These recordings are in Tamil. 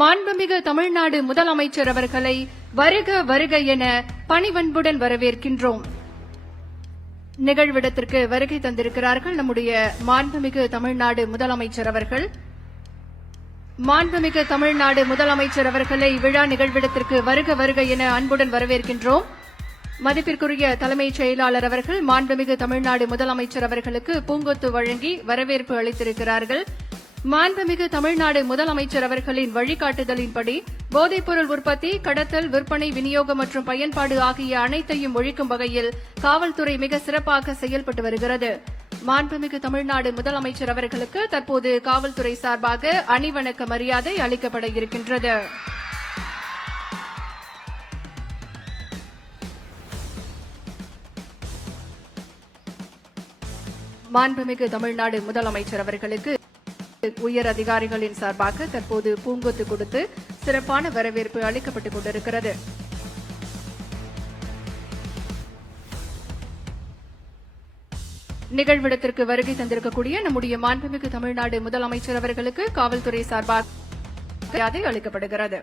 மாண்புமிகு தமிழ்நாடு முதலமைச்சர் அவர்களை வருக வருக என பணிவன்புடன் வரவேற்கின்றோம். நிகழ்விடத்திற்கு வருகை தந்திருக்கிறார்கள் நம்முடைய மாண்புமிகு தமிழ்நாடு முதலமைச்சர் அவர்கள். மாண்புமிகு தமிழ்நாடு முதலமைச்சர் அவர்களை விழா நிகழ்விடத்திற்கு வருக வருக என அன்புடன் வரவேற்கின்றோம். மதிப்பிற்குரிய தலைமைச் செயலாளர் அவர்கள் மாண்புமிகு தமிழ்நாடு முதலமைச்சர் அவர்களுக்கு பூங்கொத்து வழங்கி வரவேற்பு அளித்திருக்கிறார்கள். மாண்புமிகு தமிழ்நாடு முதலமைச்சர் அவர்களின் வழிகாட்டுதலின்படி போதைப்பொருள் உற்பத்தி, கடத்தல், விற்பனை, விநியோகம் மற்றும் பயன்பாடு ஆகிய அனைத்தையும் ஒழிக்கும் வகையில் காவல்துறை மிக சிறப்பாக செயல்பட்டு வருகிறது. மாண்புமிகு தமிழ்நாடு முதலமைச்சர் அவர்களுக்கு தற்போது காவல்துறை சார்பாக அணிவணக்க மரியாதை அளிக்கப்பட இருக்கின்றது. மாண்புமிகு தமிழ்நாடு முதலமைச்சர் அவர்களுக்கு உயர் அதிகாரிகளின் சார்பாக தற்போது பூங்கொத்து கொடுத்து சிறப்பான வரவேற்பு அளிக்கப்பட்டுக் கொண்டிருக்கிறது. நிகழ்விடத்திற்கு வருகை தந்திருக்கக்கூடிய நம்முடைய மாண்புமிகு தமிழ்நாடு முதலமைச்சர் அவர்களுக்கு காவல்துறை சார்பாக மரியாதை அளிக்கப்படுகிறது.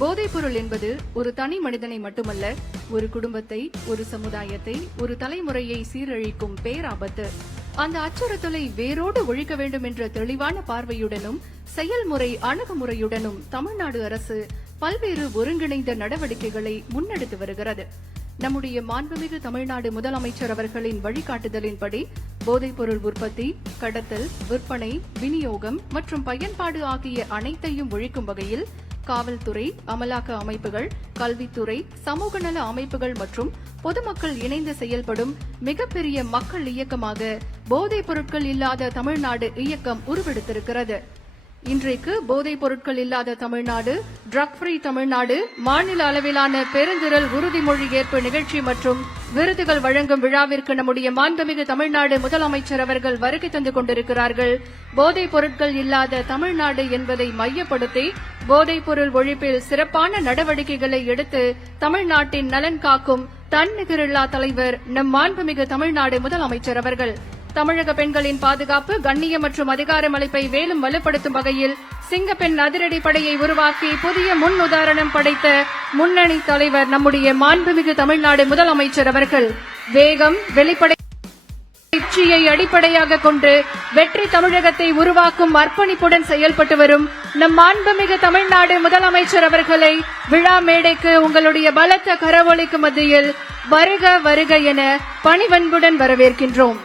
போதைப்பொருள் என்பது ஒரு தனி மனிதனை மட்டுமல்ல, ஒரு குடும்பத்தை, ஒரு சமுதாயத்தை, ஒரு தலைமுறையை சீரழிக்கும் பேராபத்து. அந்த அச்சுறுத்தலை வேரோடு ஒழிக்க வேண்டும் என்ற தெளிவான பார்வையுடனும் செயல்முறை அணுகுமுறையுடனும் தமிழ்நாடு அரசு பல்வேறு ஒருங்கிணைந்த நடவடிக்கைகளை முன்னெடுத்து வருகிறது. நம்முடைய மாண்புமிகு தமிழ்நாடு முதலமைச்சர் அவர்களின் வழிகாட்டுதலின்படி போதைப்பொருள் உற்பத்தி, கடத்தல், விற்பனை, விநியோகம் மற்றும் பயன்பாடு ஆகிய அனைத்தையும் ஒழிக்கும் வகையில் காவல்துறை, அமலாக்க அமைப்புகள், கல்வித்துறை, சமூக நல அமைப்புகள் மற்றும் பொதுமக்கள் இணைந்து செயல்படும் மிகப்பெரிய மக்கள் இயக்கமாக போதைப் பொருட்கள் இல்லாத தமிழ்நாடு இயக்கம் உருவெடுத்திருக்கிறது. இன்றைக்கு போதைப் பொருட்கள் இல்லாத தமிழ்நாடு, ட்ரக் ஃப்ரீ தமிழ்நாடு, மாநில அளவிலான பெருந்திரள் உறுதிமொழி ஏற்பு நிகழ்ச்சி மற்றும் விருதுகள் வழங்கும் விழாவிற்கு நம்முடைய மாண்புமிகு தமிழ்நாடு முதலமைச்சர் அவர்கள் வருகை தந்து கொண்டிருக்கிறார்கள். போதைப் பொருட்கள் இல்லாத தமிழ்நாடு என்பதை மையப்படுத்தி போதைப் பொருள் ஒழிப்பில் சிறப்பான நடவடிக்கைகளை எடுத்து தமிழ்நாட்டின் நலன் காக்கும் தன்னிகரில்லா தலைவர் நம் மாண்புமிகு தமிழ்நாடு முதலமைச்சர் அவர்கள். தமிழக பெண்களின் பாதுகாப்பு, கண்ணியம் மற்றும் அதிகாரமளிப்பை மேலும் வலுப்படுத்தும் வகையில் சிங்கப்பெண் அதிரடி படையை உருவாக்கி புதிய முன் உதாரணம் படைத்த முன்னணி தலைவர் நம்முடைய மாண்புமிகு தமிழ்நாடு முதலமைச்சர் அவர்கள். வேகம், வெளிப்படையை அடிப்படையாக கொண்டு வெற்றி தமிழகத்தை உருவாக்கும் அர்ப்பணிப்புடன் செயல்பட்டு வரும் நம் மாண்புமிகு தமிழ்நாடு முதலமைச்சர் அவர்களை விழா மேடைக்கு உங்களுடைய பலத்த கரவொலிக்கு மத்தியில் வருக வருக என பணிவன்புடன் வரவேற்கின்றோம்.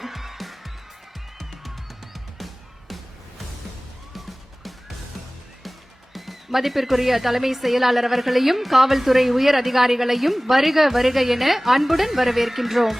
மதிப்பிற்குரிய தலைமை செயலாளர் அவர்களையும் காவல்துறை உயர் அதிகாரிகளையும் வருக வருக என அன்புடன் வரவேற்கின்றோம்.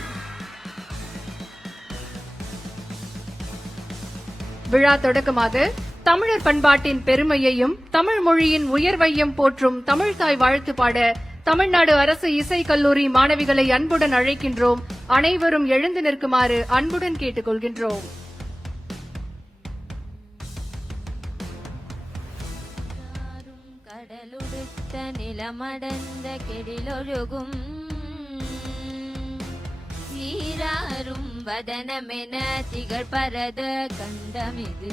விழா தொடக்கமாக தமிழர் பண்பாட்டின் பெருமையையும் தமிழ் மொழியின் உயர்வையும் போற்றும் தமிழ்தாய் வாழ்த்து பாட தமிழ்நாடு அரசு இசைக் கல்லூரி மாணவிகளை அன்புடன் அழைக்கின்றோம். அனைவரும் எழுந்து நிற்குமாறு அன்புடன் கேட்டுக் கொள்கின்றோம். கடலுடுத்த நிலமடந்த கெடிலொழுகும் சீராரும் வதனமென திகழ்பரத கண்டமிது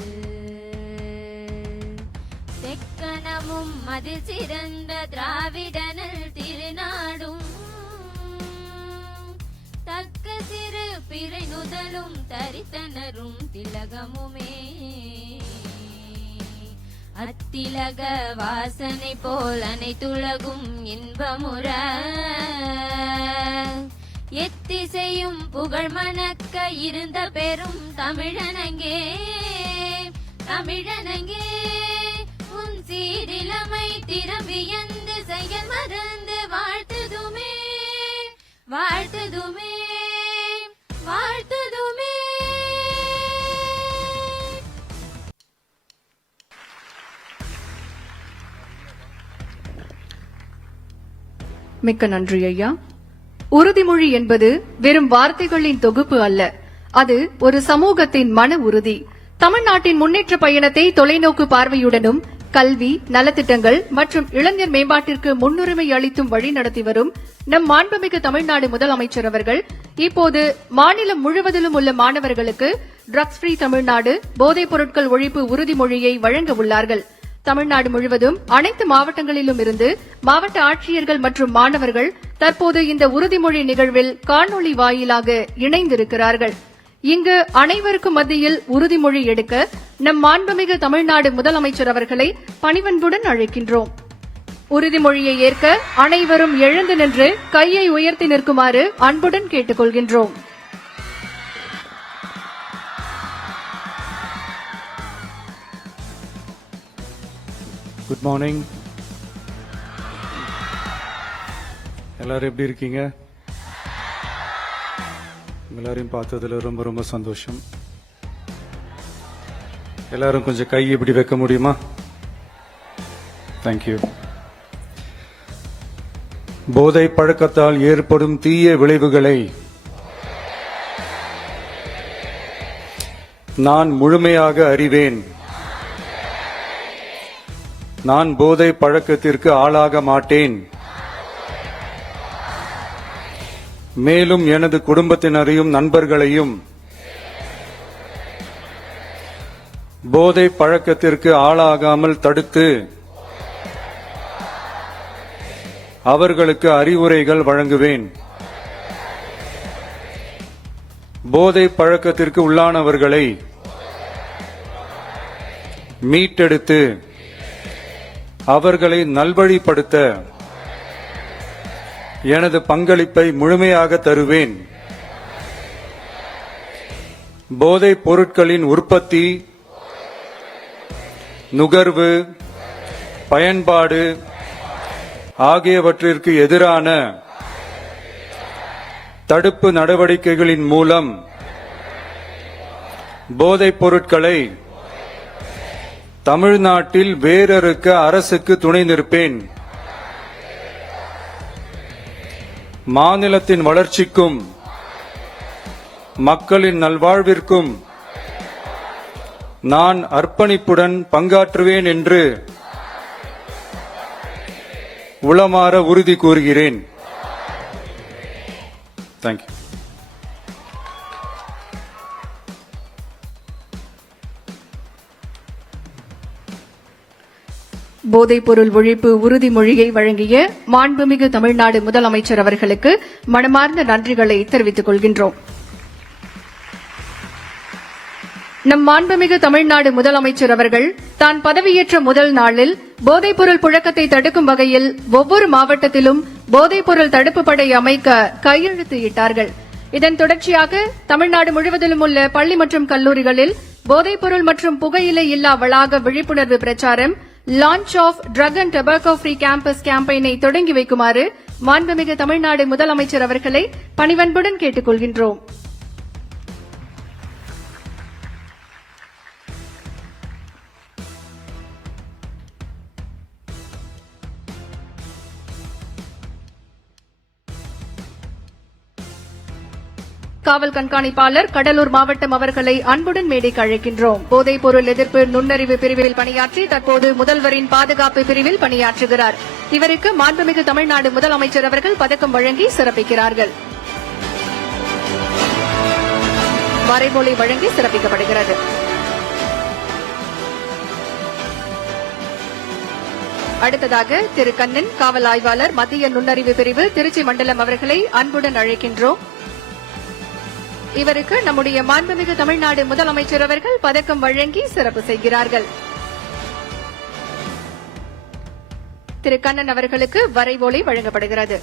தெக்கணமும் அதில் சிறந்த திராவிடனல் திருநாடும் தக்க சிறு பிறை நுதலும் தரித்தனரும் திலகமுமே அத்திலக வாசனை போல் அனைத்துலகும் இன்பமுற எத்திசையும் புகழ் மணக்க இருந்த பெரும் தமிழனங்கே தமிழனங்கே உன் சீரிலமை திறவியந்து செயல் மறந்து வாழ்த்துதுமே வாழ்த்துதுமே வாழ்த்துதுமே. மிக்க நன்றி ஐயா. உறுதிமொழி என்பது வெறும் வார்த்தைகளின் தொகுப்பு அல்ல, அது ஒரு சமூகத்தின் மன உறுதி. தமிழ்நாட்டின் முன்னேற்ற பயணத்தை தொலைநோக்கு பார்வையுடனும் கல்வி, நலத்திட்டங்கள் மற்றும் இளைஞர் மேம்பாட்டிற்கு முன்னுரிமை அளித்தும் வழி நடத்தி வரும் நம் மாண்புமிகு தமிழ்நாடு முதலமைச்சர் அவர்கள் இப்போது மாநிலம் முழுவதிலும் உள்ள மாணவர்களுக்கு ட்ரக்ஸ் ஃப்ரீ தமிழ்நாடு போதைப் பொருட்கள் ஒழிப்பு உறுதிமொழியை வழங்க உள்ளார்கள். தமிழ்நாடு முழுவதும் அனைத்து மாவட்டங்களிலும் இருந்து மாவட்ட ஆட்சியர்கள் மற்றும் மாணவர்கள் தற்போது இந்த உறுதிமொழி நிகழ்வில் காணொலி வாயிலாக இணைந்திருக்கிறார்கள். இங்கு அனைவருக்கும் மத்தியில் உறுதிமொழி எடுக்க நம் மாண்புமிகு தமிழ்நாடு முதலமைச்சர் அவர்களை பணிவன்புடன் அழைக்கின்றோம். உறுதிமொழியை ஏற்க அனைவரும் எழுந்து நின்று கையை உயர்த்தி நிற்குமாறு அன்புடன் கேட்டுக் கொள்கின்றோம். Good morning. எல்லாரும் எப்படி இருக்கீங்க? எல்லாரையும் பார்த்ததுல ரொம்ப ரொம்ப சந்தோஷம். எல்லாரும் கொஞ்சம் கை இப்படி வைக்க முடியுமா? தேங்க்யூ. போதை பழக்கத்தால் ஏற்படும் தீய விளைவுகளை நான் முழுமையாக அறிவேன். நான் போதை பழக்கத்திற்கு ஆளாக மாட்டேன். மேலும் எனது குடும்பத்தினரையும் நண்பர்களையும் போதை பழக்கத்திற்கு ஆளாகாமல் தடுத்து அவர்களுக்கு அறிவுரைகள் வழங்குவேன். போதை பழக்கத்திற்கு உள்ளானவர்களை மீட்டெடுத்து அவர்களை நல்வழிப்படுத்த எனது பங்களிப்பை முழுமையாக தருவேன். போதைப் பொருட்களின் உற்பத்தி, நுகர்வு, பயன்பாடு ஆகியவற்றிற்கு எதிரான தடுப்பு நடவடிக்கைகளின் மூலம் போதைப் பொருட்களை தமிழ்நாட்டில் வேரறுக்க அரசுக்கு துணை நிற்பேன். மாநிலத்தின் வளர்ச்சிக்கும் மக்களின் நல்வாழ்விற்கும் நான் அர்ப்பணிப்புடன் பங்காற்றுவேன் என்று உளமாற உறுதி கூறுகிறேன். தேங்க்யூ. போதைப்பொருள் ஒழிப்பு உறுதிமொழியை வழங்கிய மாண்புமிகு தமிழ்நாடு முதலமைச்சர் அவர்களுக்கு மனமார்ந்த நன்றிகளை தெரிவித்துக் கொள்கின்றோம். நம் மாண்புமிகு தமிழ்நாடு முதலமைச்சர் அவர்கள் தான் பதவியேற்ற முதல் நாளில் போதைப்பொருள் புழக்கத்தை தடுக்கும் வகையில் ஒவ்வொரு மாவட்டத்திலும் போதைப்பொருள் தடுப்பு படை அமைக்க கையெழுத்து இட்டார்கள். இதன் தொடர்ச்சியாக தமிழ்நாடு முழுவதிலும் உள்ள பள்ளி மற்றும் கல்லூரிகளில் போதைப்பொருள் மற்றும் புகையிலை இல்லா வளாக விழிப்புணர்வு பிரச்சாரம் launch of drug and tobacco free campus கேம்பெயினை தொடங்கி வைக்குமாறு மாண்புமிகு தமிழ்நாடு முதலமைச்சர் அவர்களை பணிவன்புடன் கேட்டுக் கொள்கின்றோம். காவல் கண்காணிப்பாளர் கடலூர் மாவட்டம் அவர்களை அன்புடன் மேடைக்கு அழைக்கின்றோம். போதைப் பொருள் எதிர்ப்பு நுண்ணறிவு பிரிவில் பணியாற்றி தற்போது முதல்வரின் பாதுகாப்பு பிரிவில் பணியாற்றுகிறார். இவருக்கு மாண்புமிகு தமிழ்நாடு முதலமைச்சர் அவர்கள் பதக்கம் வழங்கி சிறப்பிக்கிறார்கள். வரைபொலி வழங்கி சிறப்பிக்கப்படுகிறது. அடுத்ததாக திரு கண்ணன் காவல் ஆய்வாளர் மத்திய நுண்ணறிவு பிரிவு திருச்சி மண்டலம் அவர்களை அன்புடன் அழைக்கின்றோம். இவருக்கு நம்முடைய மாண்புமிகு தமிழ்நாடு முதலமைச்சர் அவர்கள் பதக்கம் வழங்கி சிறப்பு செய்கிறார்கள். திரு கண்ணன் அவர்களுக்கு வரைவோலை வழங்கப்படுகிறது.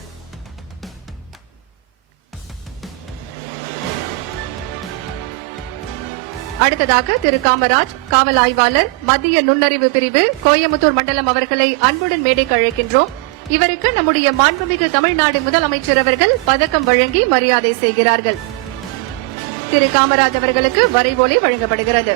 அடுத்ததாக திரு காமராஜ் காவல் ஆய்வாளர் மத்திய நுண்ணறிவு பிரிவு கோயமுத்தூர் மண்டலம் அவர்களை அன்புடன் மேடைக்கு அழைக்கின்றோம். இவருக்கு நம்முடைய மாண்புமிகு தமிழ்நாடு முதலமைச்சர் அவர்கள் பதக்கம் வழங்கி மரியாதை செய்கிறார்கள். திரு காமராஜ் அவர்களுக்கு வரைவோலை வழங்கப்படுகிறது.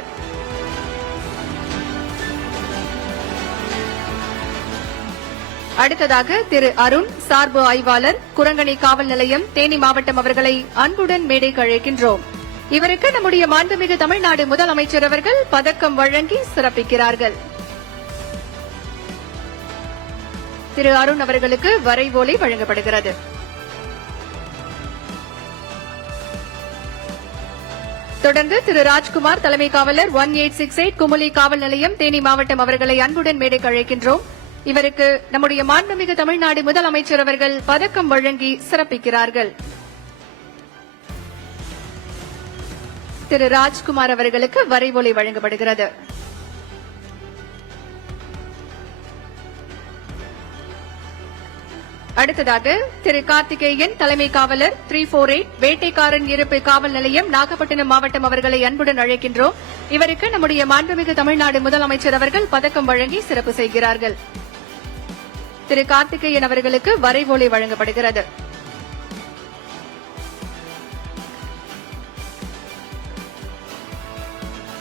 அடுத்ததாக திரு அருண் சார்பு ஆய்வாளர் குரங்கணி காவல் நிலையம் தேனி மாவட்டம் அவர்களை அன்புடன் மேடைக்கு அழைக்கின்றோம். இவருக்கு நம்முடைய மாண்புமிகு தமிழ்நாடு முதலமைச்சர் அவர்கள் பதக்கம் வழங்கி சிறப்பிக்கிறார்கள். திரு அருண் அவர்களுக்கு வரைவோலை வழங்கப்படுகிறது. தொடர்ந்து திரு ராஜ்குமார் தலைமை காவலர் 1868 குமுளி காவல் நிலையம் தேனி மாவட்டம் அவர்களை அன்புடன் மேடைக்கு அழைக்கின்றோம். இவருக்கு நம்முடைய மாண்புமிகு தமிழ்நாடு முதலமைச்சர் அவர்கள் பதக்கம் வழங்கி சிறப்பிக்கிறார்கள். திரு ராஜ்குமார் அவர்களுக்கு வரைவோலை வழங்கப்படுகிறது. அடுத்ததாக திரு கார்த்திகேயன் தலைமை காவலர் 348 வேட்டைக்காரன் இருப்பு காவல் நிலையம் நாகப்பட்டினம் மாவட்டம் அவர்களை அன்புடன் அழைக்கின்றோம். இவருக்கு நம்முடைய மாண்புமிகு தமிழ்நாடு முதலமைச்சர் அவர்கள் பதக்கம் வழங்கி சிறப்பு செய்கிறார்கள். திரு கார்த்திகேயன் அவர்களுக்கு வரைவோலை வழங்கப்படுகிறது.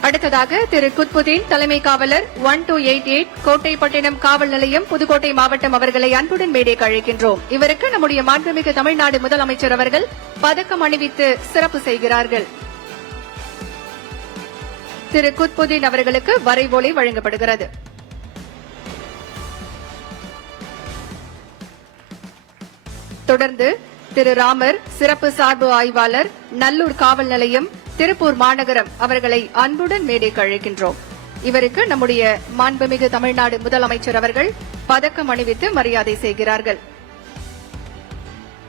அடுத்ததாக திரு குத்புதீன் தலைமை காவலர் 1288 கோட்டைப்பட்டினம் காவல் நிலையம் புதுக்கோட்டை மாவட்டம் அவர்களை அன்புடன் மேடைக்கு அழைக்கின்றோம். இவருக்கு நம்முடைய மாண்புமிகு தமிழ்நாடு முதலமைச்சர் அவர்கள் பதக்கம் அணிவித்து சிறப்பு செய்கிறார்கள். திரு குத்புதீன் அவர்களுக்கு வரைவோலை வழங்கப்படுகிறது. தொடர்ந்து திரு ராமர் சிறப்பு சார்பு ஆய்வாளர் நல்லூர் காவல் நிலையம் திருப்பூர் மாநகரம் அவர்களை அன்புடன் மேடைக்கு அழைக்கின்றோம். இவருக்கு நம்முடைய மாண்புமிகு தமிழ்நாடு முதலமைச்சர் அவர்கள் பதக்கம் அணிவித்து மரியாதை செய்கிறார்கள்.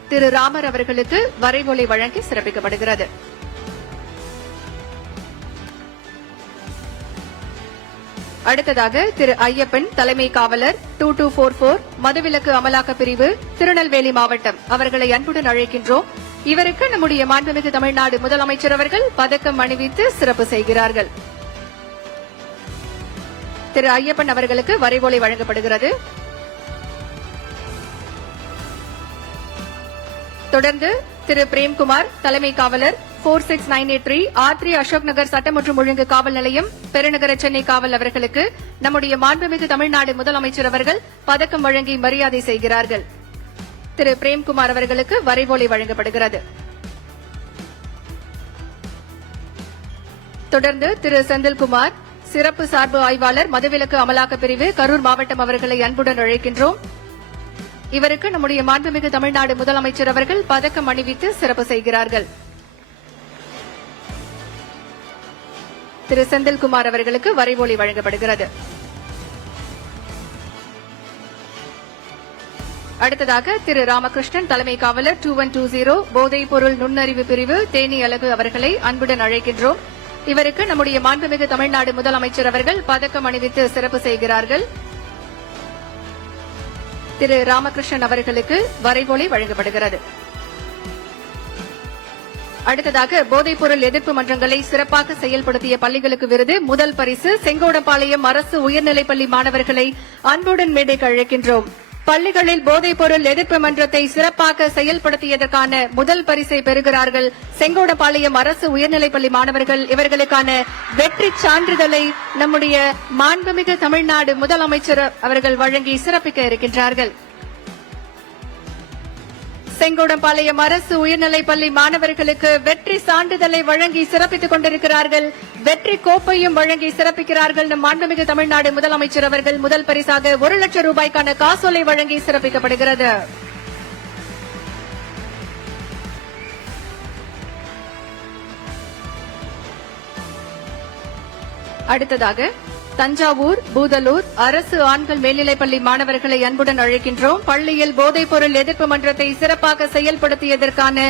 திரு ராமர் அவர்களுக்கு வரைவோலை வழங்கி சிறப்பிக்கப்படுகிறது. அடுத்ததாக திரு ஐயப்பன் தலைமை காவலர் 2244 மதுவிலக்கு அமலாக்க பிரிவு திருநெல்வேலி மாவட்டம் அவர்களை அன்புடன் அழைக்கின்றோம். இவருக்கு நம்முடைய மாண்புமிகு தமிழ்நாடு முதலமைச்சர் அவர்கள் பதக்கம் அணிவித்து சிறப்பு செய்கிறார்கள். திரு ஐயப்பன் அவர்களுக்கு வரைவோலை வழங்கப்படுகிறது. தொடர்ந்து திரு பிரேம்குமார் தலைமை காவலர் 46983 R3 அசோக் நகர் சட்டம் மற்றும் ஒழுங்கு காவல் நிலையம் பெருநகர சென்னை காவல் அவர்களுக்கு நம்முடைய மாண்புமிகு தமிழ்நாடு முதலமைச்சர் அவர்கள் பதக்கம் வழங்கி மரியாதை செய்கிறார்கள். திரு பிரேம்குமார் அவர்களுக்கு வரைவோலை வழங்கப்படுகிறது. தொடர்ந்து திரு செந்தில்குமார் சிறப்பு சார்பு ஆய்வாளர் மதுவிலக்கு அமலாக்க பிரிவு கரூர் மாவட்டம் அவர்களை அன்புடன் அழைக்கின்றோம். இவருக்கு நம்முடைய மாண்புமிகு தமிழ்நாடு முதலமைச்சர் அவர்கள் பதக்கம் அணிவித்து சிறப்பு செய்கிறார்கள். திரு செந்தில்குமார் அவர்களுக்கு வரைவோலை வழங்கப்படுகிறது. அடுத்ததாக திரு ராமகிருஷ்ணன் தலைமை காவலர் 2120 போதைப் பொருள் நுண்ணறிவு பிரிவு தேனி அலகு அவர்களை அன்புடன் அழைக்கின்றோம். இவருக்கு நம்முடைய மாண்புமிகு தமிழ்நாடு முதலமைச்சர் அவர்கள் பதக்கம் அணிவித்து சிறப்பு செய்கிறார்கள். திரு ராமகிருஷ்ணன் அவர்களுக்கு வரைவோலை வழங்கப்படுகிறது. அடுத்ததாக போதைப் பொருள் எதிர்ப்பு மன்றங்களை சிறப்பாக செயல்படுத்திய பள்ளிகளுக்கு விருது முதல் பரிசு செங்கோடப்பாளையம் அரசு உயர்நிலைப்பள்ளி மாணவர்களை அன்புடன் மேடைக்கு அழைக்கின்றோம். பள்ளிகளில் போதைப் பொருள் எதிர்ப்பு மன்றத்தை சிறப்பாக செயல்படுத்தியதற்கான முதல் பரிசை பெறுகிறார்கள் செங்கோடப்பாளையம் அரசு உயர்நிலைப்பள்ளி மாணவர்கள். இவர்களுக்கான வெற்றி சான்றிதழை நம்முடைய மாண்புமிகு தமிழ்நாடு முதலமைச்சர் அவர்கள் வழங்கி சிறப்பிக்க இருக்கின்றார்கள். செங்கோடம்பாளையம் அரசு உயர்நிலைப்பள்ளி மாணவர்களுக்கு வெற்றி சான்றிதழை வழங்கி சிறப்பித்துக் கொண்டிருக்கிறார்கள். வெற்றி கோப்பையும் வழங்கி சிறப்பிக்கிறார்கள். நம் மாண்புமிகு தமிழ்நாடு முதலமைச்சர் அவர்கள் முதல் பரிசாக 1 லட்சம் ரூபாய்க்கான காசோலை வழங்கி சிறப்பிக்கப்படுகிறது. அடுத்ததாக தஞ்சாவூர் பூதலூர் அரசு ஆண்கள் மேல்நிலைப்பள்ளி மாணவர்களை அன்புடன் அழைக்கின்றோம். பள்ளியில் போதைப் பொருள் எதிர்ப்பு மன்றத்தை சிறப்பாக செயல்படுத்தியதற்கான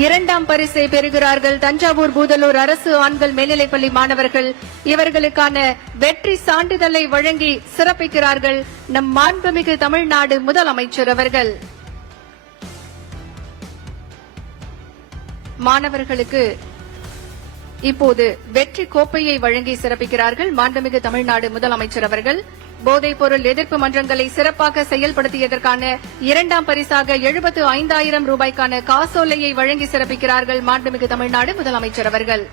2ஆம் பரிசை பெறுகிறார்கள் தஞ்சாவூர் பூதலூர் அரசு ஆண்கள் மேல்நிலைப்பள்ளி மாணவர்கள். இவர்களுக்கான வெற்றி சான்றிதழை வழங்கி சிறப்பிக்கிறார்கள் நம் மாண்புமிகு தமிழ்நாடு முதலமைச்சர் அவர்கள். மாணவர்களுக்கு இப்போது வெற்றி கோப்பையை வழங்கி சிறப்பிக்கிறார்கள் மாண்புமிகு தமிழ்நாடு முதலமைச்சர் அவர்கள். போதைப் பொருள் எதிர்ப்பு மன்றங்களை சிறப்பாக செயல்படுத்தியதற்கான 2ஆம் பரிசாக 75,000 ரூபாய்க்கான காசோலையை வழங்கி சிறப்பிக்கிறார்கள் மாண்புமிகு தமிழ்நாடு முதலமைச்சர் அவர்கள்.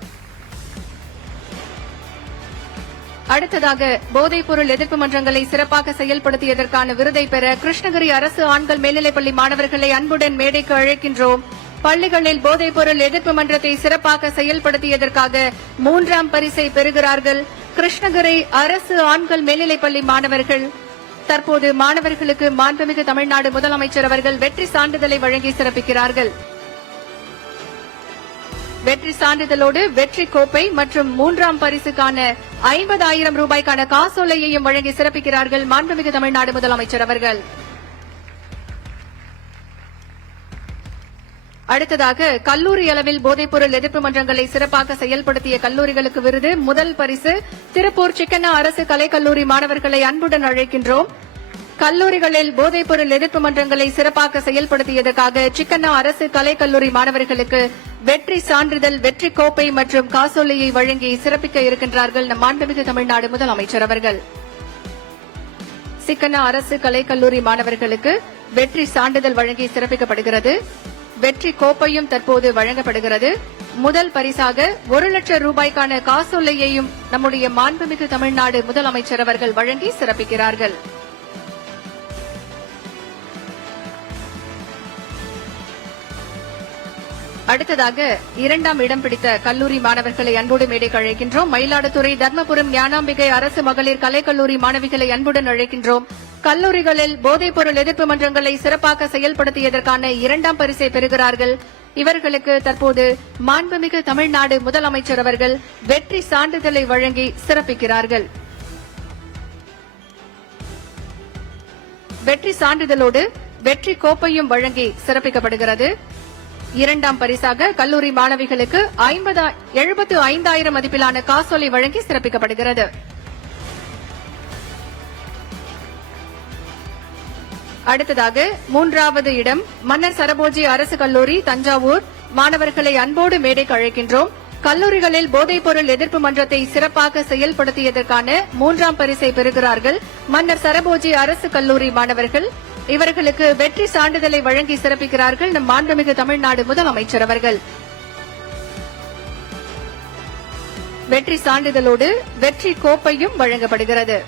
அடுத்ததாக போதைப் பொருள் எதிர்ப்பு மன்றங்களை சிறப்பாக செயல்படுத்தியதற்கான விருதை பெற கிருஷ்ணகிரி அரசு ஆண்கள் மேல்நிலைப்பள்ளி மாணவர்களை அன்புடன் மேடைக்கு அழைக்கின்றோம். பள்ளிகளில் போதைப் பொருள் எதிர்ப்பு மன்றத்தை சிறப்பாக செயல்படுத்தியதற்காக 3ஆம் பரிசை பெறுகிறார்கள் கிருஷ்ணகிரி அரசு ஆண்கள் மேல்நிலைப்பள்ளி மாணவர்கள். தற்போது மாணவர்களுக்கு மாண்புமிகு தமிழ்நாடு முதலமைச்சர் அவர்கள் வெற்றி சான்றிதழை வழங்கி சிறப்பிக்கிறார்கள். வெற்றி சான்றிதழோடு வெற்றி கோப்பை மற்றும் 3ஆம் பரிசுக்கான 50,000 ரூபாய்க்கான காசோலையையும் வழங்கி சிறப்பிக்கிறார்கள் மாண்புமிகு தமிழ்நாடு முதலமைச்சர் அவர்கள். அடுத்ததாக கல்லூரி அளவில் போதைப்பொருள் எதிர்ப்பு மன்றங்களை சிறப்பாக செயல்படுத்திய கல்லூரிகளுக்கு விருது. முதல் பரிசு திருப்பூர் சிக்கண்ணா அரசு கலைக்கல்லூரி மாணவர்களை அன்புடன் அழைக்கின்றோம். கல்லூரிகளில் போதைப்பொருள் எதிர்ப்பு மன்றங்களை சிறப்பாக செயல்படுத்தியதற்காக சிக்கண்ணா அரசு கலைக்கல்லூரி மாணவர்களுக்கு வெற்றி சான்றிதழ், வெற்றி கோப்பை மற்றும் காசோலையை வழங்கி சிறப்பிக்க இருக்கின்றார்கள் நம் மாண்புமிகு தமிழ்நாடு முதலமைச்சர் அவர்கள். சிக்கண்ணா அரசு கலைக்கல்லூரி மாணவர்களுக்கு வெற்றி சான்றிதழ் வழங்கி சிறப்பிக்கப்படுகிறது. வெற்றி கோப்பையும் தற்போது வழங்கப்படுகிறது. முதல் பரிசாக 1 லட்சம் ரூபாய்க்கான காசோலையையும் நம்முடைய மாண்புமிகு தமிழ்நாடு முதலமைச்சர் அவர்கள் வழங்கி சிறப்பிக்கிறார்கள். அடுத்ததாக 2ஆம் இடம் பிடித்த கல்லூரி மாணவர்களை அன்போடு மேடைக்கு அழைக்கின்றோம். மயிலாடுதுறை தர்மபுரம் ஞானாம்பிகை அரசு மகளிர் கலைக்கல்லூரி மாணவிகளை அன்புடன் அழைக்கின்றோம். கல்லூரிகளில் போதைப்பொருள் எதிர்ப்பு மன்றங்களை சிறப்பாக செயல்படுத்தியதற்கான 2ஆம் பரிசை பெறுகிறார்கள். இவர்களுக்கு தற்போது மாண்புமிகு தமிழ்நாடு முதலமைச்சர் அவர்கள் வெற்றி சான்றிதழை வழங்கி சிறப்பிக்கிறார்கள். வெற்றி சான்றிதழோடு வெற்றி கோப்பையும் வழங்கி சிறப்பிக்கப்படுகிறது. 2ஆம் பரிசாக கல்லூரி மாணவிகளுக்கு 75,000 மதிப்பிலான காசோலை வழங்கி சிறப்பிக்கப்படுகிறது. அடுத்ததாக 3வது இடம் மன்னர் சரபோஜி அரசு கல்லூரி தஞ்சாவூர் மாணவர்களை அன்போடு மேடைக்கு அழைக்கின்றோம். கல்லூரிகளில் போதைப்பொருள் எதிர்ப்பு மன்றத்தை சிறப்பாக செயல்படுத்தியதற்கான 3ஆம் பரிசை பெறுகிறார்கள் மன்னர் சரபோஜி அரசு கல்லூரி மாணவர்கள். இவர்களுக்கு வெற்றி சான்றிதழை வழங்கி சிறப்பிக்கிறார்கள் நம் மாண்புமிகு தமிழ்நாடு முதலமைச்சர் அவர்கள். வெற்றி சான்றிதழோடு வெற்றி கோப்பையும் வழங்கப்படுகிறது.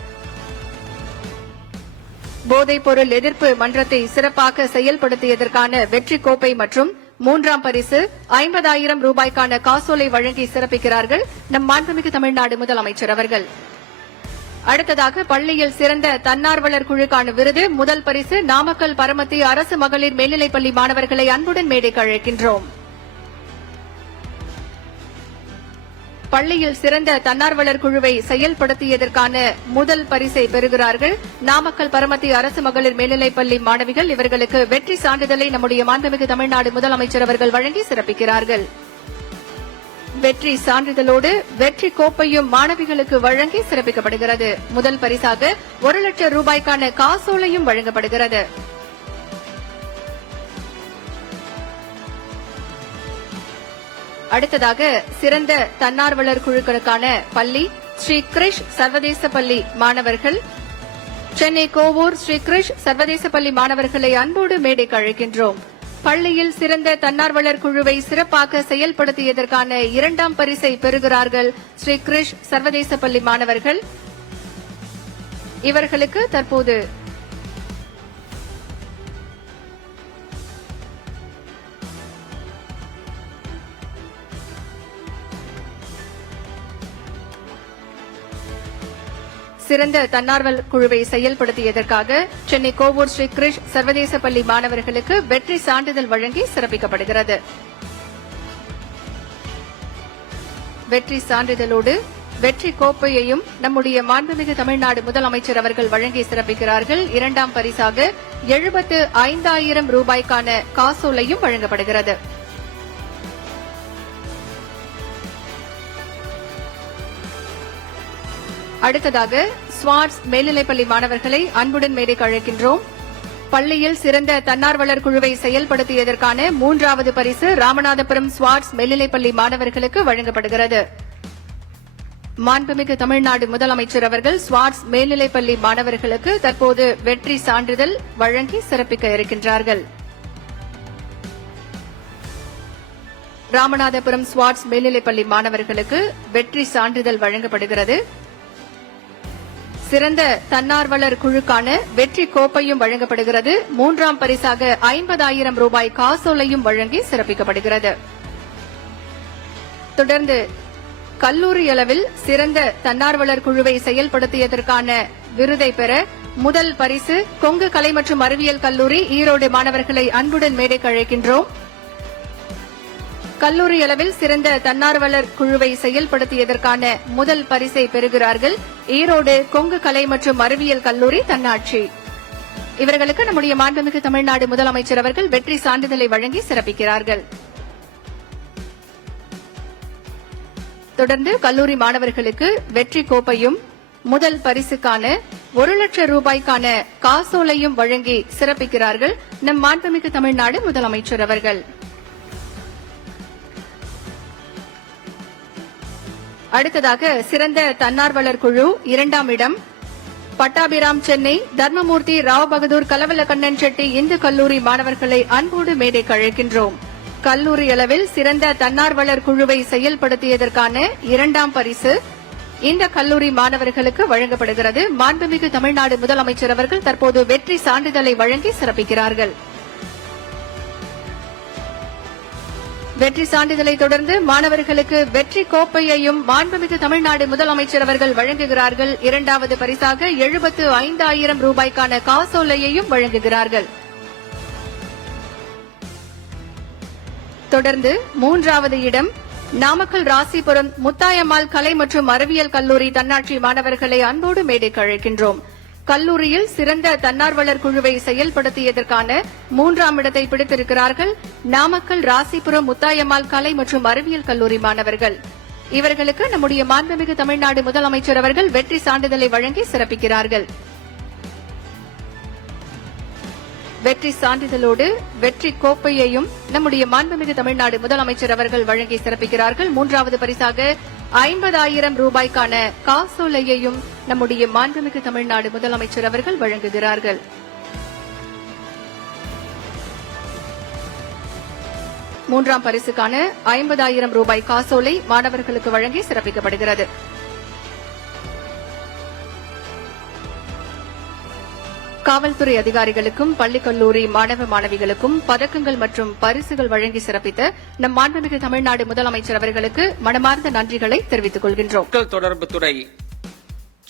போதைப்பொருள் எதிர்ப்பு மன்றத்தை சிறப்பாக செயல்படுத்தியதற்கான வெற்றி கோப்பை மற்றும் 3ஆம் பரிசு 50,000 ரூபாய்க்கான காசோலை வழங்கி சிறப்பிக்கிறார்கள் நம் மாண்புமிகு தமிழ்நாடு முதலமைச்சர் அவர்கள். அடுத்ததாக பள்ளியில் சிறந்த தன்னார்வலர் குழுக்கான விருது. முதல் பரிசு நாமக்கல் பரமத்தி அரசு மகளிர் மேல்நிலைப்பள்ளி மாணவர்களை அன்புடன் மேடைக்கு அழைக்கின்றோம். பள்ளியில் சிறந்த தன்னார்வலர் குழுவை செயல்படுத்தியதற்கான முதல் பரிசை பெறுகிறார்கள் நாமக்கல் பரமத்தி அரசு மகளிர் மேல்நிலைப்பள்ளி மாணவிகள். இவர்களுக்கு வெற்றி சான்றிதழை நம்முடைய மாண்புமிகு தமிழ்நாடு முதலமைச்சர் அவர்கள் வழங்கி சிறப்பிக்கிறார்கள். வெற்றி சான்றிதழோடு வெற்றி கோப்பையும் மாணவிகளுக்கு வழங்கி சிறப்பிக்கப்படுகிறது. முதல் பரிசாக 1 லட்சம் ரூபாய்க்கான காசோலையும் வழங்கப்படுகிறது. அடுத்ததாக சிறந்த தன்னார்வலர் குழுக்களுக்கான பள்ளி ஸ்ரீ கிரிஷ் சர்வதேச பள்ளி மாணவர்கள். சென்னை கோவூர் ஸ்ரீ கிரிஷ் சர்வதேச பள்ளி மாணவர்களை அன்போடு மேடைக்கு அழைக்கின்றோம். பள்ளியில் சிறந்த தன்னார்வலர் குழுவை சிறப்பாக செயல்படுத்தியதற்கான 2ஆம் பரிசை பெறுகிறார்கள் ஸ்ரீ கிரிஷ் சர்வதேச பள்ளி மாணவர்கள். இவர்களுக்கு தற்போது சிறந்த தன்னார்வலர் குழுவை செயல்படுத்தியதற்காக சென்னை கோவூர் ஸ்ரீ கிரிஷ் சர்வதேச பள்ளி மாணவர்களுக்கு வெற்றி சான்றிதழ் வழங்கி சிறப்பிக்கப்படுகிறது. வெற்றி சான்றிதழோடு வெற்றி கோப்பையையும் நம்முடைய மாண்புமிகு தமிழ்நாடு முதலமைச்சர் அவர்கள் வழங்கி சிறப்பிக்கிறார்கள். 2ஆம் பரிசாக 75,000 ரூபாய்க்கான காசோலையும் வழங்கப்படுகிறது. அடுத்ததாக ஸ்வாட்ஸ் மேல்நிலைப்பள்ளி மாணவர்களை அன்புடன் மேடைக்கு அழைக்கின்றோம். பள்ளியில் சிறந்த தன்னார்வலர் குழுவை செயல்படுத்தியதற்கான 3வது பரிசு ராமநாதபுரம் ஸ்வாட்ஸ் மேல்நிலைப்பள்ளி மாணவர்களுக்கு வழங்கப்படுகிறது. மாண்புமிகு தமிழ்நாடு முதலமைச்சர் அவர்கள் ஸ்வாட்ஸ் மேல்நிலைப்பள்ளி மாணவர்களுக்கு தற்போது வெற்றி சான்றிதழ் வழங்கி சிறப்பிக்க இருக்கின்றார்கள். ராமநாதபுரம் ஸ்வாட்ஸ் மேல்நிலைப்பள்ளி மாணவர்களுக்கு வெற்றி சான்றிதழ் வழங்கப்படுகிறது. சிறந்த தன்னார்வலர் குழுக்கான வெற்றி கோப்பையும் வழங்கப்படுகிறது. 3ஆம் பரிசாக 50,000 ரூபாய் காசோலையும் வழங்கி சிறப்பிக்கப்படுகிறது. தொடர்ந்து கல்லூரி அளவில் சிறந்த தன்னார்வலர் குழுவை செயல்படுத்தியதற்கான விருதை பெற முதல் பரிசு கொங்கு கலை மற்றும் அறிவியல் கல்லூரி ஈரோடு மாணவர்களை அன்புடன் மேடைக்கு அழைக்கின்றோம். கல்லூரி அளவில் சிறந்த தன்னார்வலர் குழுவை செயல்படுத்தியதற்கான முதல் பரிசை பெறுகிறார்கள் ஈரோடு கொங்கு கலை மற்றும் அறிவியல் கல்லூரி தன்னாட்சி. இவர்களுக்கு நம்முடைய மாண்புமிகு தமிழ்நாடு முதலமைச்சர் அவர்கள் வெற்றி சான்றிதழை வழங்கி சிறப்பிக்கிறார்கள். தொடர்ந்து கல்லூரி மாணவர்களுக்கு வெற்றி கோப்பையும் முதல் பரிசுக்கான 1 லட்சம் ரூபாய்க்கான காசோலையும் வழங்கி சிறப்பிக்கிறார்கள் நம் மாண்புமிகு தமிழ்நாடு முதலமைச்சர் அவர்கள். அடுத்ததாக சிறந்த தன்னார்வலர் குழு 2ஆம் இடம் பட்டாபிராம் சென்னை தர்மமூர்த்தி ராவ் பகதூர் கலவலக்கண்ணன் செட்டி இந்து கல்லூரி மாணவர்களை அன்போடு மேடைக்கு அழைக்கின்றோம். கல்லூரி அளவில் சிறந்த தன்னார்வலர் குழுவை செயல்படுத்தியதற்கான 2ஆம் பரிசு இந்த கல்லூரி மாணவர்களுக்கு வழங்கப்படுகிறது. மாண்புமிகு தமிழ்நாடு முதலமைச்சர் அவர்கள் தற்போது வெற்றி சான்றிதழை வழங்கி சிறப்பிக்கிறார்கள். வெற்றி சான்றிதழை தொடர்ந்து மாணவர்களுக்கு வெற்றி கோப்பையையும் மாண்புமிகு தமிழ்நாடு முதலமைச்சர் அவர்கள் வழங்குகிறார்கள். 2வது பரிசாக 75,000 ரூபாய்க்கான காசோலையையும் வழங்குகிறார்கள். தொடர்ந்து 3வது இடம் நாமக்கல் ராசிபுரம் முத்தாயம்மாள் கலை மற்றும் அறிவியல் கல்லூரி தன்னாட்சி மாணவர்களை அன்போடு மேடைக்கு அழைக்கின்றோம். கல்லூரியில் சிறந்த தன்னார்வலர் குழுவை செயல்படுத்தியதற்கான 3ஆம் இடத்தை பிடித்திருக்கிறார்கள் நாமக்கல் ராசிபுரம் முத்தாயம்மாள் கலை மற்றும் அறிவியல் கல்லூரி மாணவர்கள். இவர்களுக்கு நம்முடைய மாண்புமிகு தமிழ்நாடு முதலமைச்சர் அவர்கள் வெற்றி சான்றிதழை வழங்கி சிறப்பிக்கிறார்கள். வெற்றி சான்றிதழோடு வெற்றி கோப்பையையும் நம்முடைய மாண்புமிகு தமிழ்நாடு முதலமைச்சர் அவர்கள் வழங்கி சிறப்பிக்கிறார்கள். 3வது பரிசாக 50,000 ரூபாய்க்கான காசோலையையும் நம்முடைய மாண்புமிகு தமிழ்நாடு முதலமைச்சர் அவர்கள் வழங்குகிறார்கள். மூன்றாம் பரிசுக்கான 50,000 ரூபாய் காசோலை மாணவர்களுக்கு வழங்கி சிறப்பிக்கப்படுகிறது. காவல்துறை அதிகாரிகளுக்கும் பள்ளி கல்லூரி மாணவ மாணவிகளுக்கும் பதக்கங்கள் மற்றும் பரிசுகள் வழங்கி சிறப்பித்த நம் மாண்புமிகு தமிழ்நாடு முதலமைச்சர் அவர்களுக்கு மனமார்ந்த நன்றிகளை தெரிவித்துக் கொள்கின்றோம். மக்கள் தொடர்புத்துறை,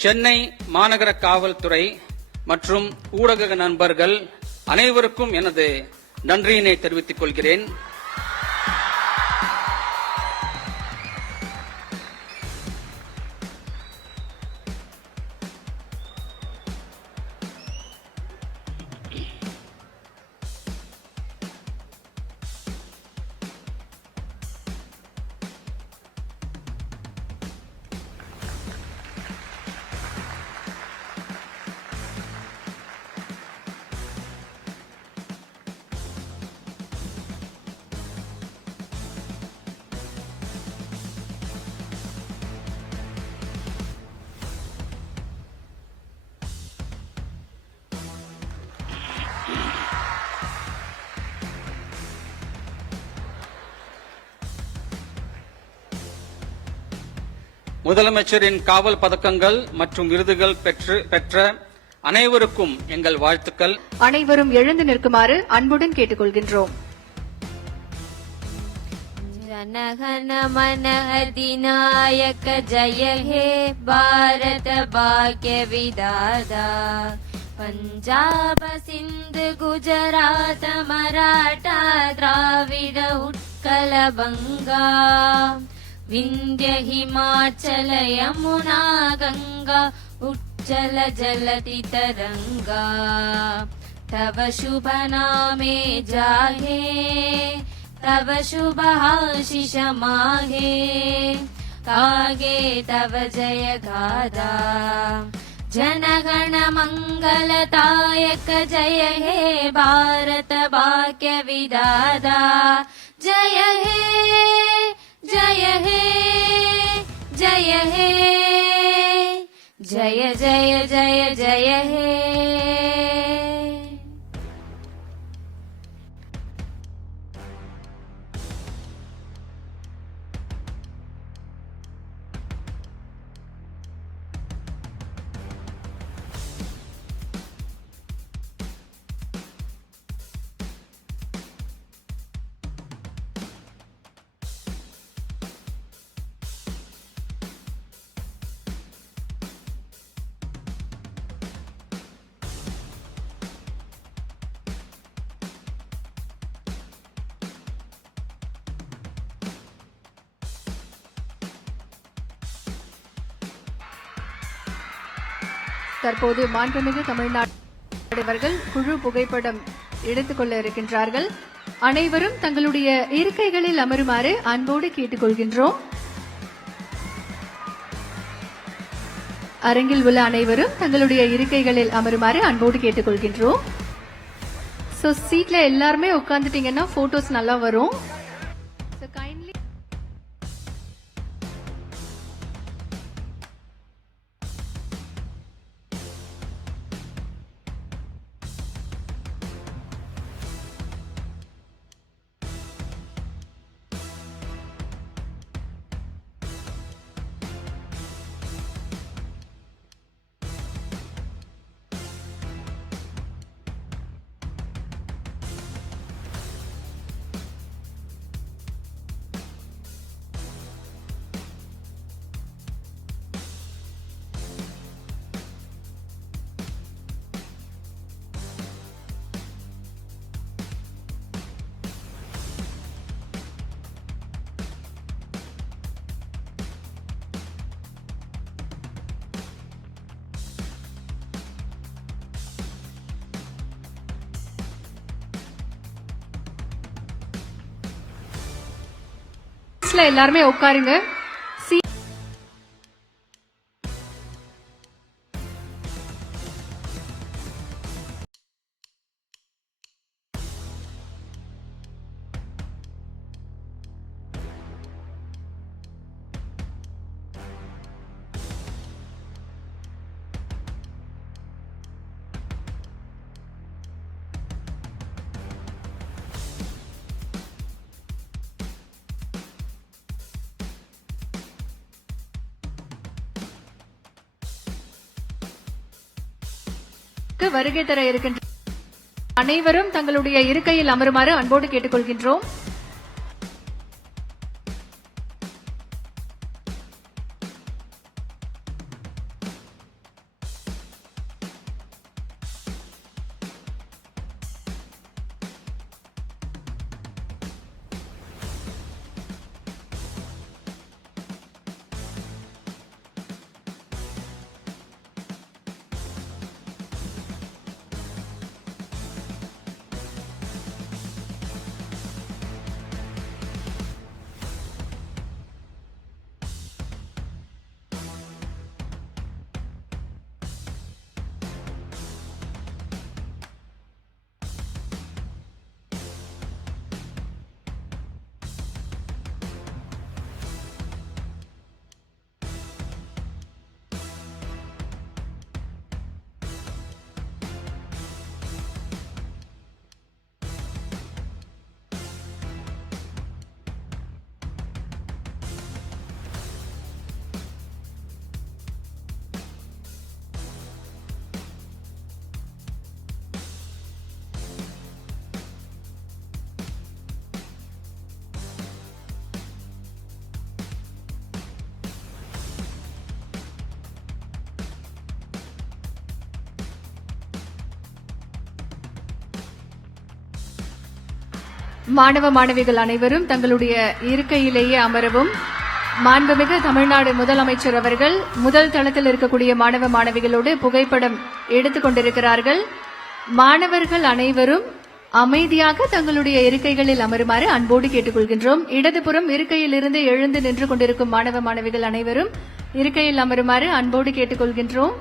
சென்னை மாநகர காவல்துறை மற்றும் ஊடக நண்பர்கள் அனைவருக்கும் எனது நன்றியினை தெரிவித்துக் கொள்கிறேன். முதலமைச்சரின் காவல் பதக்கங்கள் மற்றும் விருதுகள் பெற்ற அனைவருக்கும் எங்கள் வாழ்த்துக்கள். அனைவரும் எழுந்து நிற்குமாறு அன்புடன் கேட்டுக் கொள்கின்றோம். ஜனகண மன அதிநாயக ஜய ஹே பாரத பாக்ய விதாதா பஞ்சாப சிந்து குஜராத மராட்டா திராவிட உட்கல பங்கா विंध्य हिमाचल यमुना गंगा उच्चल जलति तरंगा तव शुभ नामे जाहे तव शुभ आशीष माहे कागे तव जय गादा जनगण मंगलदायक जय हे भारत भाग्य विदाता जय हे जय हे जय हे जय जय जय जय हे. தற்போது மாண்புமிகு தமிழ்நாடு குழு புகைப்படம் எடுத்துக்கொள்ள இருக்கின்றார்கள். அனைவரும் தங்களுடைய இருக்கைகளில் அமருமாறு அன்போடு கேட்டுக்கொள்கின்றோம். அரங்கில் உள்ள அனைவரும் தங்களுடைய இருக்கைகளில் அமருமாறு அன்போடு கேட்டுக்கொள்கின்றோம். சோ சீட்ல எல்லாருமே உட்கார்ந்துட்டீங்கன்னா போட்டோஸ் நல்லா வரும். So kindly எல்லாருமே உட்காருங்க. வருகை தர இருக்கின்ற அனைவரும் தங்களுடைய இருக்கையில் அமருமாறு அன்போடு கேட்டுக்கொள்கின்றோம். மாணவ மாணவிகள் அனைவரும் தங்களுடைய இருக்கையிலேயே அமரவும். மாண்புமிகு தமிழ்நாடு முதலமைச்சர் அவர்கள் முதல் தளத்தில் இருக்கக்கூடிய மாணவ மாணவிகளோடு புகைப்படம் எடுத்துக் கொண்டிருக்கிறார்கள். மாணவர்கள் அனைவரும் அமைதியாக தங்களுடைய இருக்கைகளில் அமருமாறு அன்போடு கேட்டுக்கொள்கின்றோம். இடதுபுறம் இருக்கையில் இருந்து எழுந்து நின்று கொண்டிருக்கும் மாணவ மாணவிகள் அனைவரும் இருக்கையில் அமருமாறு அன்போடு கேட்டுக்கொள்கின்றோம்.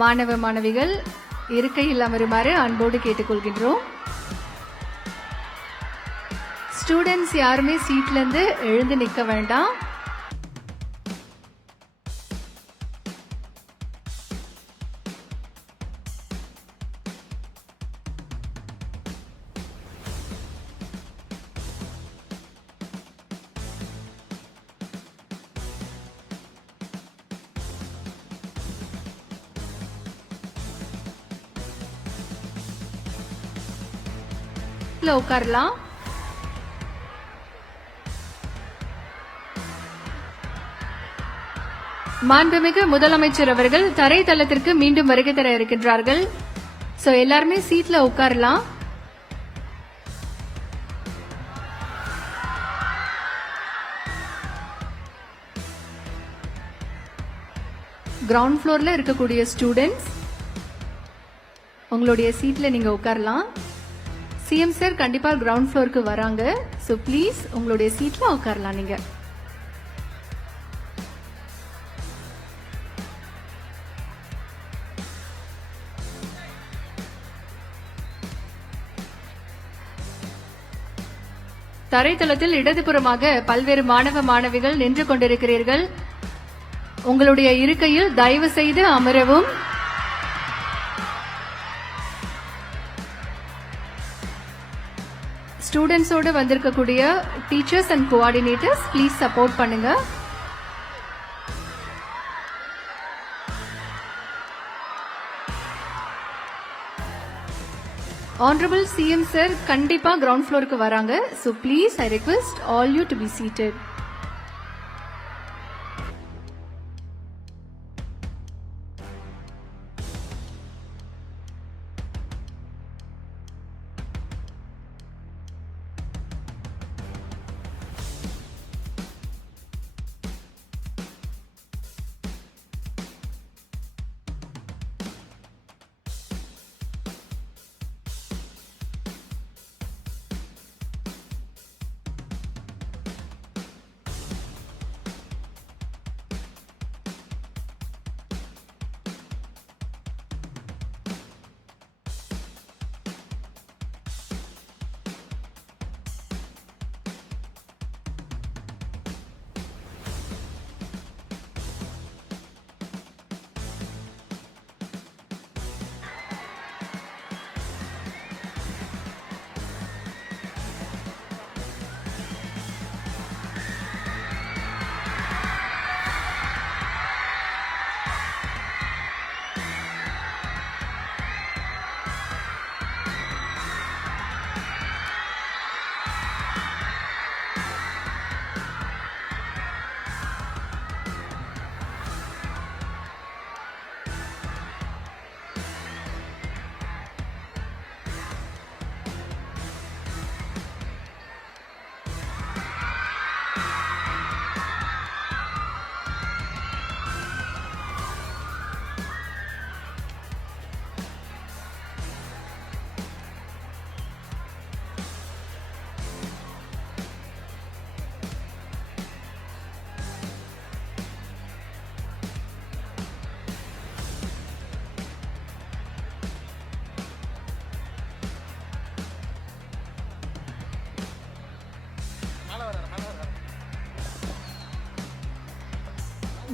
மாணவ மாணவிகள் இருக்கையில் அமருமாறு அன்போடு கேட்டுக்கொள்கின்றோம். ஸ்டூடெண்ட்ஸ் யாருமே சீட்ல இருந்து எழுந்து நிக்க வேண்டாம். உட்காரலாம். மாண்புமிகு முதலமைச்சர் அவர்கள் தரைத்தளத்திற்கு மீண்டும் வருகை தர இருக்கின்றார்கள். சோ எல்லாருமே சீட்ல உட்காரலாம். கிரவுண்ட் ஃப்ளோர்ல இருக்கக்கூடிய ஸ்டூடெண்ட்ஸ் உங்களுடைய சீட்ல நீங்க உட்காரலாம். சிஎம் சார் கண்டிப்பா கிரவுண்ட் ஃப்ளோருக்கு வராங்க. சோ ப்ளீஸ் உங்களுடைய சீட்ல உட்காரலாம் நீங்க. தரைத்தளத்தில் இடதுபுறமாக பல்வேறு மாணவ மாணவிகள் நின்று கொண்டிருக்கிறீர்கள். உங்களுடைய இருக்கையில் தயவு செய்து அமரவும். ஸ்டூடெண்ட்ஸோடு வந்திருக்கக்கூடிய teachers and coordinators please support பண்ணுங்க. Honorable CM sir கண்டிப்பா கிரவுண்ட் ஃப்ளோருக்கு வராங்க. So please I request all you to be seated.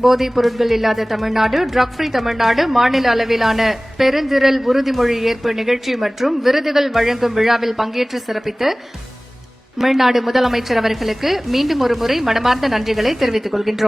போதைப் பொருட்கள் இல்லாத தமிழ்நாடு, ட்ரக் ஃப்ரீ தமிழ்நாடு மாநில அளவிலான பெருந்திரள் உறுதிமொழி ஏற்பு நிகழ்ச்சி மற்றும் விருதுகள் வழங்கும் விழாவில் பங்கேற்று சிறப்பித்த தமிழ்நாடு முதலமைச்சர் அவர்களுக்கு மீண்டும் ஒருமுறை மனமார்ந்த நன்றிகளை தெரிவித்துக் கொள்கின்றோம்.